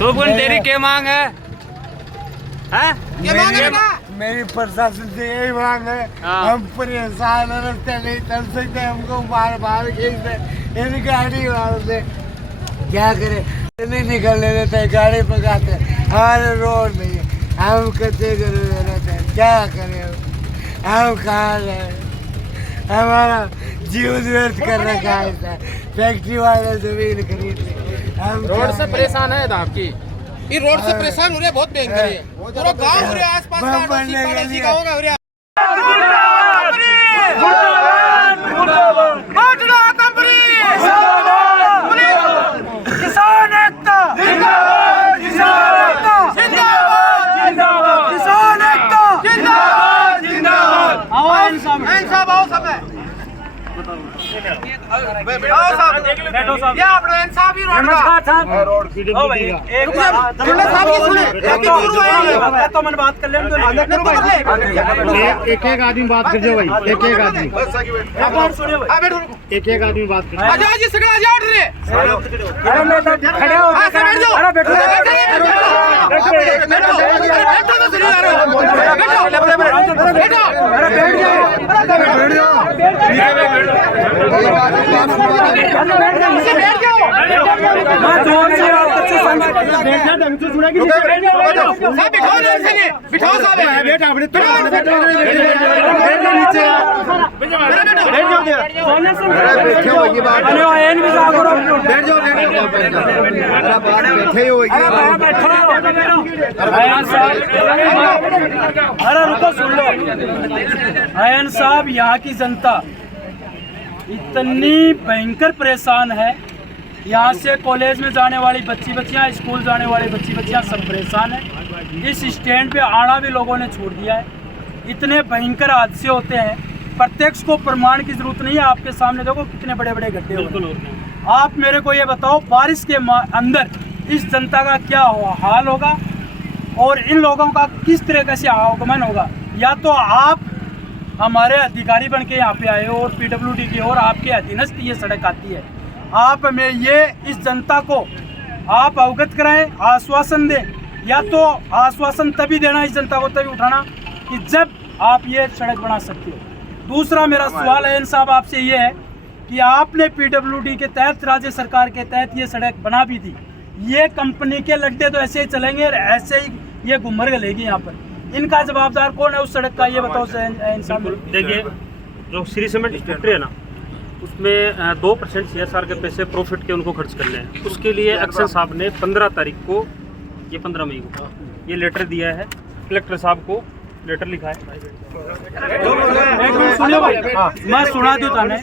शोभन तेरी क्या मांग है? क्या मांग है ना? मेरी प्रशासन से यही मांग है, हम परेशान हैं, रास्ते नहीं चल सकते, हमको बार बार खींच दे इन गाड़ी वालों से। क्या करें, नहीं निकलने देते, गाड़ी पकाते, हमारे रोड नहीं है, हम कच्चे घर में रहते हैं, क्या करें हम कहाँ रहे, हमारा जीवन व्यर्थ कर रखा है, फैक्ट्री वाले जमीन खरीदते, हम रोड से परेशान है आपकी? ये रोड से परेशान हो रहे हैं, बहुत भयंकर है। पूरा गांव हो रहा है, आसपास का पड़ोसी गांव का हो रहा है। किसान एकता जिंदाबाद, किसान एकता जिंदाबाद, जिंदाबाद, किसान एकता जिंदाबाद, जिंदाबाद। आओ इंसाफ आओ सब है। आओ साहब, बैठो साहब, ये अपना इंसाफ ही रोड का रोड की ओ भाई एक बार साहब ये सुने, तो मन बात कर ले, एक एक आदमी बात कर जाओ भाई, एक एक आदमी आप सुनिए भाई, आ बैठो, एक एक आदमी बात कर। आ जाओ जी, सगड़ा आ जाओ रे, अरे खड़े हो, बैठ जाओ, अरे बैठो बैठो बैठो तो सुनिए, अरे बैठो बैठो, अरे बैठ जाओ, बैठ जाओ, मैं जोर से अच्छे बैठना ढंग से सुना कि साहब बिठाओ ना, से बिठाओ साहब, बैठ अपने तो बैठ नीचे, बैठ जाओ, बैठे हो ये बात, अरे एन भी जा करो, बैठ जाओ, अरे बात बैठे हो ये, अरे बैठो, अरे रुको सुन लो, अयन साहब, यहाँ की जनता इतनी भयंकर परेशान है, यहाँ से कॉलेज में जाने वाली बच्चियाँ, स्कूल जाने वाली बच्चियाँ सब परेशान है। इस स्टैंड पे आना भी लोगों ने छोड़ दिया है। इतने भयंकर हादसे होते हैं, प्रत्यक्ष को प्रमाण की जरूरत नहीं है, आपके सामने देखो कितने बड़े बड़े गड्ढे होते हैं। आप मेरे को ये बताओ, बारिश के अंदर इस जनता का क्या हाल होगा और इन लोगों का किस तरीके से आगमन होगा। या तो आप हमारे अधिकारी बन के यहाँ पे आए हो और पीडब्ल्यूडी की और आपके अधीनस्थ ये सड़क आती है, आप में ये इस जनता को आप अवगत कराएं, आश्वासन दें, या तो आश्वासन तभी देना इस जनता को, तभी उठाना कि जब आप ये सड़क बना सकते हो। दूसरा मेरा सवाल है साहब आपसे ये है कि आपने पीडब्ल्यूडी के तहत, राज्य सरकार के तहत ये सड़क बना भी थी, ये कंपनी के लड्डे तो ऐसे ही चलेंगे, ऐसे ही ये घुमर गलेगी यहाँ पर, इनका जवाबदार कौन है उस सड़क का, ये बताओ इंसान। देखिए, जो श्री सीमेंट फैक्ट्री है ना, उसमें 2% CSR के पैसे प्रॉफिट के उनको खर्च करने हैं। उसके लिए एक्शन साहब ने 15 तारीख को, ये 15 मई को ये लेटर दिया है, कलेक्टर साहब को लेटर लिखा है। मैं सुना दूं थाने,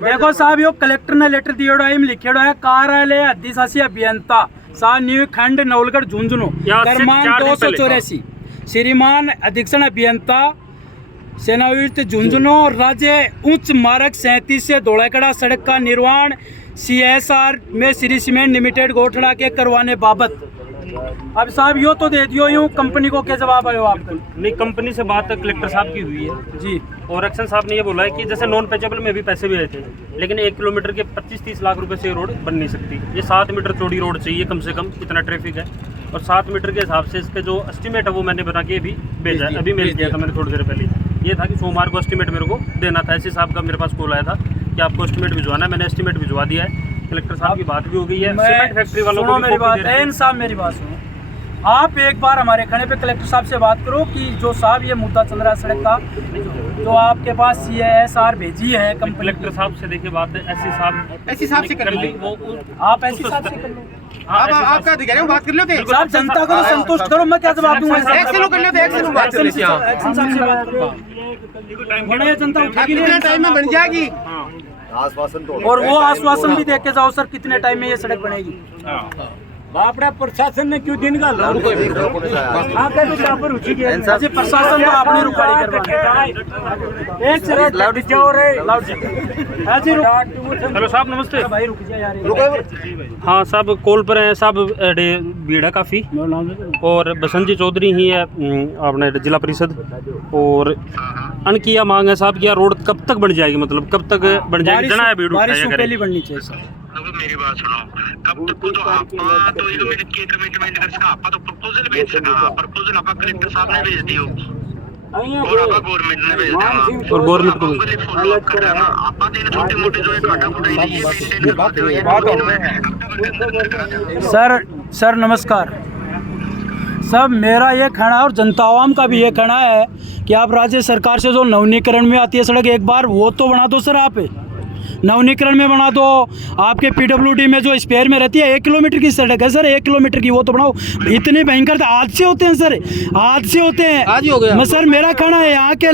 देखो साहब, यो कलेक्टर ने लेटर दियो लिखेड़ो है, कार्यालय अधिशासी अभियंता सा न्यू खंड नवलगढ़ झुंझुनू क्रमांक 284, श्रीमान अधीक्षण अभियंता सेनायुक्त झुंझुनू, राज्य उच्च मार्ग 37 से धोलाकड़ा सड़क का निर्माण CSR में श्री सीमेंट लिमिटेड गोठड़ा के करवाने बाबत। अब साहब यो तो दे दियो, यूँ कंपनी को क्या जवाब आयो आपको? नहीं, कंपनी से बात कलेक्टर साहब की हुई है जी, और एक्शन साहब ने ये बोला है कि जैसे नॉन पैचेबल में भी पैसे भी आए थे, लेकिन 1 किलोमीटर के 25-30 लाख रुपए से रोड बन नहीं सकती। ये 7 मीटर चौड़ी रोड चाहिए कम से कम, इतना ट्रैफिक है, और 7 मीटर के हिसाब से इसके जो एस्टिमेट है वो मैंने बना के भी भेजा है, अभी मेल किया था मैंने थोड़ी देर पहले। ये था कि सोमवार को एस्टिमेट मेरे को देना था, ऐसे साहब का मेरे पास कॉल आया था कि आपको एस्टिमेट भिजवाना है, मैंने एस्टिमेट भिजवा दिया है, कलेक्टर साहब की बात भी हो गई है, सीमेंट फैक्ट्री वालों को मेरी बात है साहब, मेरी बात सुनो, आप एक बार हमारे खड़े पे कलेक्टर साहब से बात करो कि जो साहब ये मुद्दा चल रहा है सड़क का, जो आपके पास CSR भेजी है कंपनी, कलेक्टर साहब से देखिए बात है, ऐसी साहब से कर ली, आप ऐसी साहब से कर लो, आपका अधिकारी हो, बात कर लो साहब, जनता को संतुष्ट करो, मैं क्या जवाब दूंगा? कर लो, बात कर लीजिए, जनता उठेगी, कितने टाइम में बन जाएगी? और वो आश्वासन भी देख के जाओ सर, कितने टाइम में ये सड़क बनेगी। बापड़ा प्रशासन ने क्यों दिन गाल प्रशासन तो आपने रुकाई करवाई। एक सेकंड हेलो साहब नमस्ते। भाई रुक जा यार। हाँ साहब कॉल पर हैं साहब, भीड़ है काफ़ी। और बसंत जी चौधरी ही है अपने जिला परिषद। और अनकिया मांग है साहब कि यार रोड कब तक बन जाएगी, मतलब कब तक बन जाएगी? जना है भीड़ बारिश से पहले बननी चाहिए सर। मेरी बात सुनो, कब तक को तो आपा तो एक मिनट की कमिटमेंट कर सका, आपा तो प्रपोजल भेज सका, प्रपोजल आपा कलेक्टर साहब ने भेज दियो और आपा गवर्नमेंट ने भेज दिया और गवर्नमेंट को फॉलो अप कर रहा है। आपा देने छोटे मोटे जो खाटा खुटा ये मेंटेन करवा दो ये सर नमस्कार। सब मेरा ये कहना है और जनता आवाम का भी ये कहना है कि आप राज्य सरकार से जो नवीनीकरण में आती है सड़क, एक बार वो तो बना दो सर। आप नवीनीकरण में बना दो। आपके पीडब्ल्यूडी में जो स्पेयर में रहती है 1 किलोमीटर की सड़क है सर, 1 किलोमीटर की, वो तो बनाओ। इतने भयंकर हादसे होते हैं सर, हादसे होते हैं। आज ही हो गया। मैं सर मेरा कहना है यहाँ के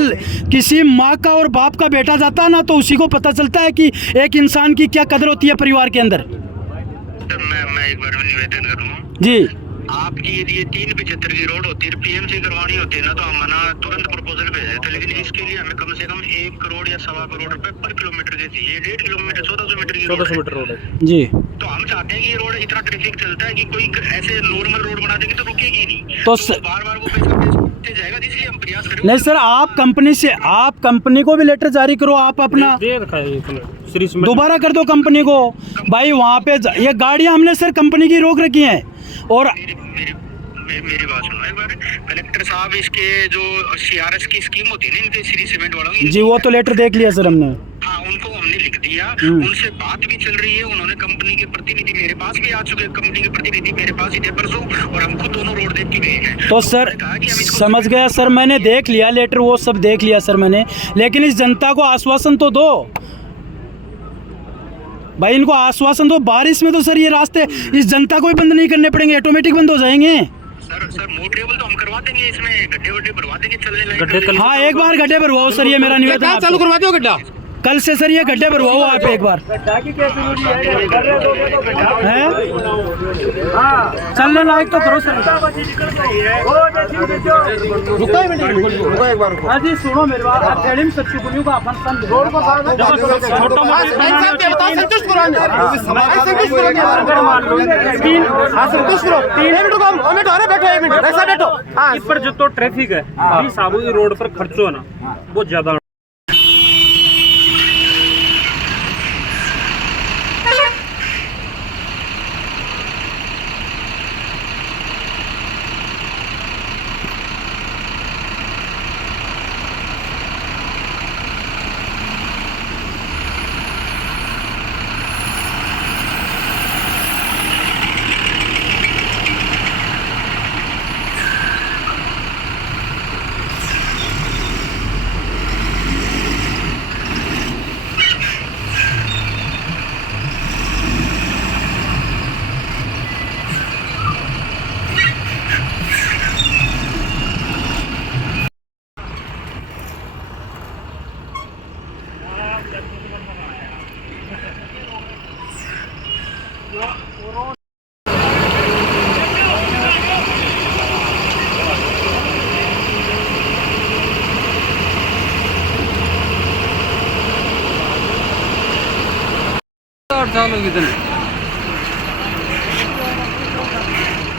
किसी माँ का और बाप का बेटा जाता है ना, तो उसी को पता चलता है कि एक इंसान की क्या कदर होती है परिवार के अंदर। मैं एक बार निवेदन करूँ जी, आपकी यदि ये 375 की रोड होती है, पीएमसी करवानी होती है ना, तो हम ना तुरंत प्रपोजल भेज देते, लेकिन इसके लिए हमें कम से कम 1 करोड़ या 1.25 करोड़ रुपए पर किलोमीटर के चाहिए। 1.5 किलोमीटर 1400 मीटर की 1400 मीटर रोड है जी। तो हम चाहते हैं कि ये रोड इतना ट्रैफिक चलता है कि कोई ऐसे नॉर्मल रोड बना देंगे तो रुकेगी नहीं, तो बार बार वो पैसा जाएगा, इसलिए हम प्रयास करेंगे। नहीं सर, आप कंपनी को भी लेटर जारी करो। आप अपना दे रखा है श्री सीमेंट। दोबारा कर दो कंपनी को भाई। वहाँ पे ये गाड़ियाँ हमने सर कंपनी की रोक रखी हैं। और मेरी बात सुनो एक बार, कलेक्टर साहब इसके जो CRS की स्कीम होती है ना इनके श्री सीमेंट वालों की, जी वो तो लेटर देख लिया सर हमने। हाँ उनको हमने लिख दिया, उनसे बात भी चल रही है। उन्होंने कंपनी के प्रतिनिधि मेरे पास भी आ चुके हैं, कंपनी के प्रतिनिधि मेरे पास ही थे परसों, और हम खुद दोनों रोड देख के गए हैं। तो सर समझ गया सर, मैंने देख लिया लेटर, वो सब देख लिया सर मैंने, लेकिन इस जनता को आश्वासन तो दो भाई, इनको आश्वासन दो। बारिश में तो सर ये रास्ते इस जनता को भी बंद नहीं करने पड़ेंगे, ऑटोमेटिक बंद हो जाएंगे। सर मोटरेबल तो हम करवा देंगे, इसमें गड्ढे वड्ढे भरवा देंगे, चलने गड्ढे हाँ एक बार गड्ढे भरवाओ सर, ये मेरा निवेदन है चालू करवा दो गड्ढा। कल से सर ये गड्ढे भरवाओ आप एक बार। हैं? चलने लायक तो करो सर। रुको एक मिनट, रुको एक बार रुको। हाँ जी सुनो मेरी बात, आप थेड़ी में सच्ची बोलियो का अपन सन रोड को छोटा संतुष्ट करो, संतुष्ट करो, संतुष्ट करो। 3 मिनट रुको, हमें तो बैठो 1 मिनट ऐसा बैठो। हाँ इस पर जो तो ट्रैफिक है अभी साबू की रोड पर खर्चो है ना बहुत ज्यादा।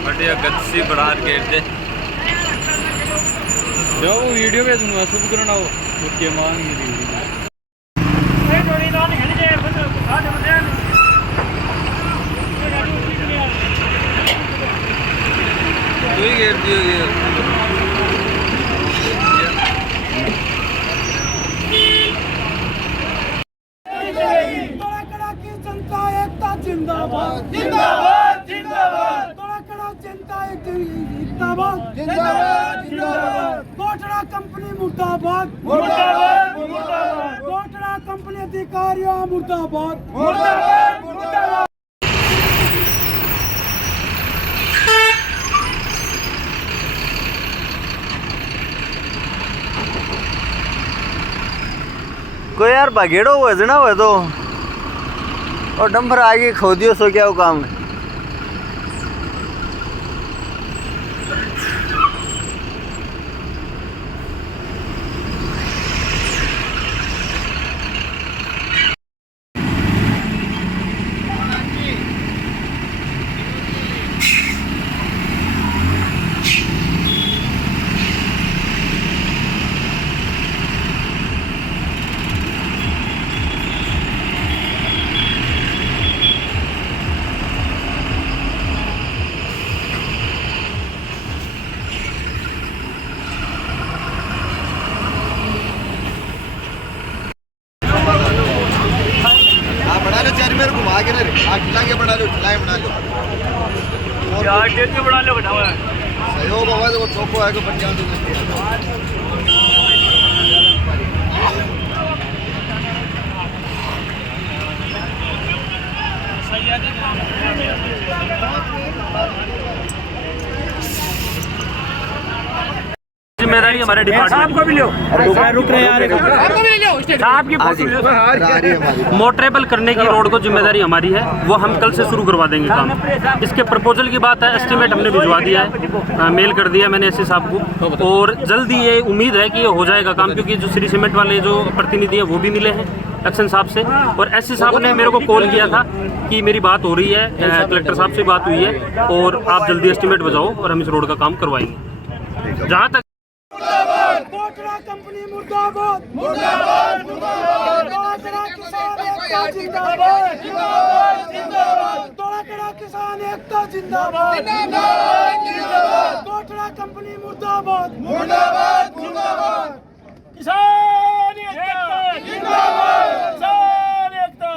बढ़िया गत्सी बढ़ा के दे जो वीडियो पे दूंगा सब करना हो उसके मान मेरी तू ही घेर दियोगे जिंदाबाद जिंदाबाद जिंदाबाद, तोड़ाकड़ा जनता जिंदाबाद जिंदाबाद जिंदाबाद, कोटड़ा कंपनी मुर्दाबाद मुर्दाबाद मुर्दाबाद, कोटड़ा कंपनी अधिकारियों मुर्दाबाद मुर्दाबाद मुर्दाबाद। कोई यार बगेड़ो वजना हुआ तो और डंपर आगे खो दियो सो क्या वो काम है। आगे बढ़ा लो, बना लो यार टेल के बना लो बेटा सहयोग होगा तो चौको आएगा पंजाब जिम्मेदारी हमारे डिपार्टमेंट को भी लो रुक रहे यार आपको भी ले लो स्टेट साहब की फोटो लो मोटरेबल करने की रोड को जिम्मेदारी हमारी है, वो हम कल से शुरू करवा देंगे काम। इसके प्रपोजल की बात है, एस्टीमेट हमने भिजवा दिया है, मेल कर दिया मैंने एससी साहब को, और जल्दी ये उम्मीद है कि ये हो जाएगा काम, क्योंकि जो श्री सीमेंट वाले जो प्रतिनिधि हैं वो भी मिले हैं एक्शन साहब से, और एससी साहब ने मेरे को कॉल किया था कि मेरी बात हो रही है, कलेक्टर साहब से बात हुई है और आप जल्दी एस्टीमेट बजाओ और हम इस रोड का काम करवाएंगे। जहाँ तक कोटरा कंपनी मुर्दाबाद मुर्दाबाद मुर्दाबाद कोटरा किसान एकता जिंदाबाद जिंदाबाद जिंदाबाद कोटरा किसान एकता जिंदाबाद जिंदाबाद जिंदाबाद कोटरा कंपनी मुर्दाबाद मुर्दाबाद मुर्दाबाद किसान एकता जिंदाबाद किसान एकता।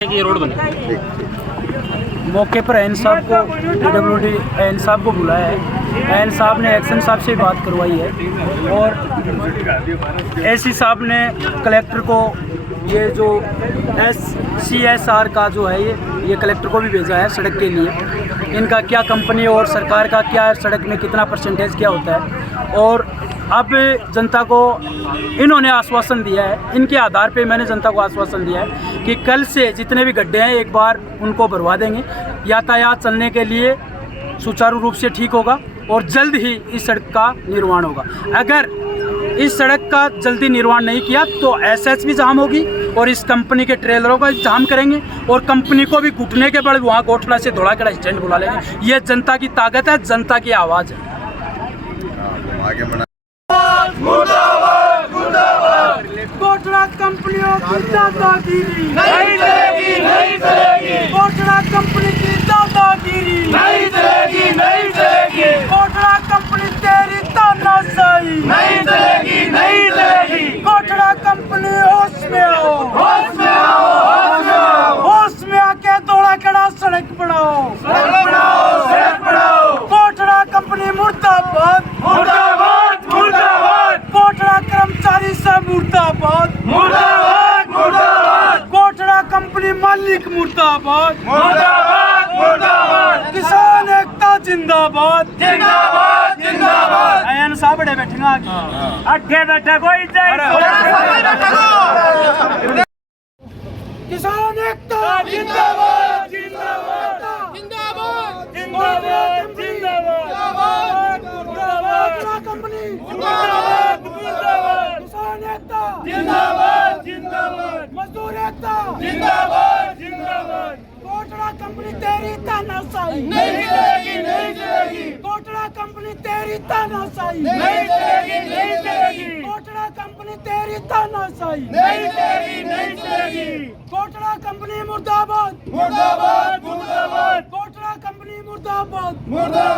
ये रोड बने मौके पर एन साहब को PWD एन साहब को बुलाया है, एन साहब ने एक्शन साहब से बात करवाई है और एससी साहब ने कलेक्टर को ये जो CSR का जो है ये कलेक्टर को भी भेजा है सड़क के लिए, इनका क्या कंपनी और सरकार का क्या सड़क में कितना परसेंटेज क्या होता है। और अब जनता को इन्होंने आश्वासन दिया है, इनके आधार पे मैंने जनता को आश्वासन दिया है कि कल से जितने भी गड्ढे हैं एक बार उनको भरवा देंगे, यातायात चलने के लिए सुचारू रूप से ठीक होगा और जल्द ही इस सड़क का निर्माण होगा। अगर इस सड़क का जल्दी निर्माण नहीं किया तो SS भी जाम होगी और इस कंपनी के ट्रेलरों का जाम करेंगे और कंपनी को भी घुटने के बल वहाँ कोटला से धोलाखेड़ा स्टैंड बुला लेंगे। ये जनता की ताकत है, जनता की आवाज़ है। आगे बढ़ा मुर्दाबाद मुर्दाबाद कोटरा कंपनियों की दादागिरी नहीं चलेगी नहीं चलेगी, कोटरा कंपनी की दादागिरी नहीं चलेगी नहीं चलेगी, कोटरा कंपनी तेरी तानाशाही नहीं चलेगी नहीं चलेगी, कोटरा कंपनी होश में आओ होश में आओ होश में आओ, होश में आके धोलाखेड़ा सड़क बनाओ सड़क बनाओ सड़क बनाओ, कोटरा कंपनी मुर्दाबाद मुर्दाबाद मुर्दाबाद, कोटरा कर्मचारी से मुर्दाबाद मुर्दाबाद मुर्दाबाद, कोटरा कंपनी मालिक मुर्दाबाद मुर्दाबाद मुर्दाबाद, किसान एकता जिंदाबाद जिंदाबाद जिंदाबाद। एन साहब बड़े बैठे ना आगे अड्डे बैठा कोई किसान एकता जिंदाबाद जिंदाबाद जिंदाबाद जिंदाबाद जिंदाबाद, कोटरा कंपनी जिंदाबाद जिंदाबाद, किसान एकता जिंदाबाद जिंदाबाद, मजदूर एकता जिंदाबाद जिंदाबाद, कोटरा कंपनी तेरी तानाशाही नहीं चलेगी नहीं चलेगी, कोटरा कंपनी तेरी तानाशाही नहीं चलेगी नहीं चलेगी, कोटरा कंपनी तेरी तानाशाही नहीं चलेगी नहीं चलेगी, कोटरा कंपनी मुर्दाबाद मुर्दाबाद मुर्दाबाद, कोटरा कंपनी मुर्दाबाद मुर्दाबाद।